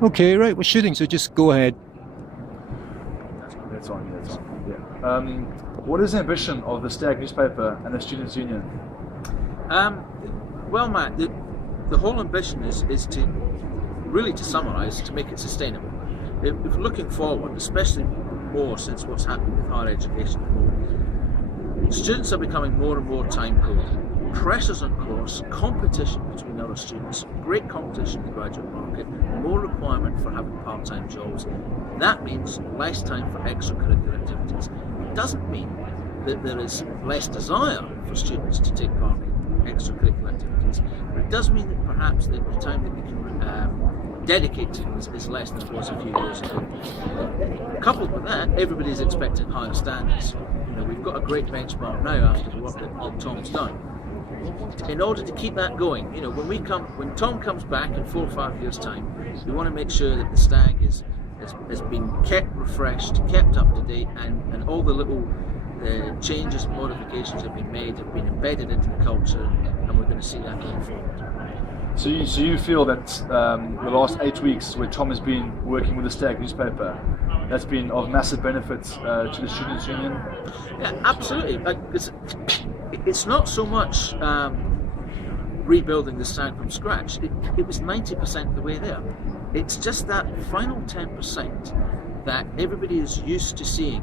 Okay, right, we're shooting, so just go ahead. That's on. That's on. Yeah. What is the ambition of the Stag newspaper and the Students' Union? Um, well, Matt, the whole ambition is to really, to summarise, to make it sustainable. If we're looking forward, especially more since what's happening with higher education at the moment, students are becoming more and more time poor. Pressures on course, competition between other students, great competition in the graduate market, more requirement for having part-time jobs. That means less time for extracurricular activities. It doesn't mean that there is less desire for students to take part in extracurricular activities, but it does mean that perhaps the time that we can dedicate to them is less than it was a few years ago. Coupled with that, everybody's expecting higher standards. We've got a great benchmark now after the work that Tom's done. In order to keep that going, when Tom comes back in 4 or 5 years' time, we want to make sure that the Stag has been kept refreshed, kept up to date, and all the little changes and modifications have been made, have been embedded into the culture, and we're going to see that going forward. So you feel that the last 8 weeks where Tom has been working with the Stag newspaper, that's been of massive benefit to the Students' Union? Yeah, absolutely. It's not so much rebuilding the Stag from scratch. It was 90% the way there. It's just that final 10% that everybody is used to seeing,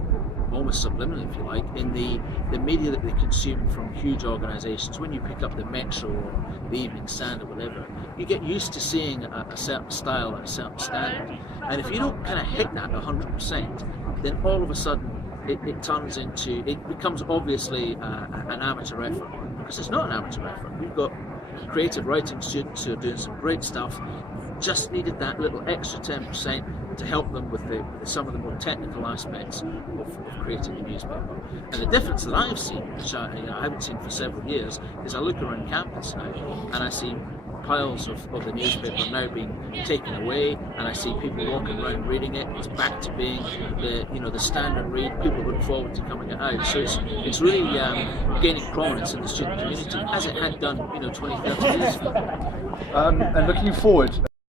almost subliminally if you like, in the media that they consume from huge organisations. When you pick up the Metro or the Evening Standard or whatever, you get used to seeing a certain style and a certain standard. And if you don't kind of hit that 100%, then all of a sudden it becomes obviously an amateur effort, because it's not an amateur effort. We've got creative writing students who are doing some great stuff, just needed that little extra 10% to help them with some of the more technical aspects of creating a newspaper. And the difference that I've seen, which I haven't seen for several years, is I look around campus now and I see piles of the newspaper now being taken away, and I see people walking around reading it. It's back to being the standard read. People look forward to coming out. So it's really gaining prominence in the student community, as it had done 20, 30 years ago. And looking forward,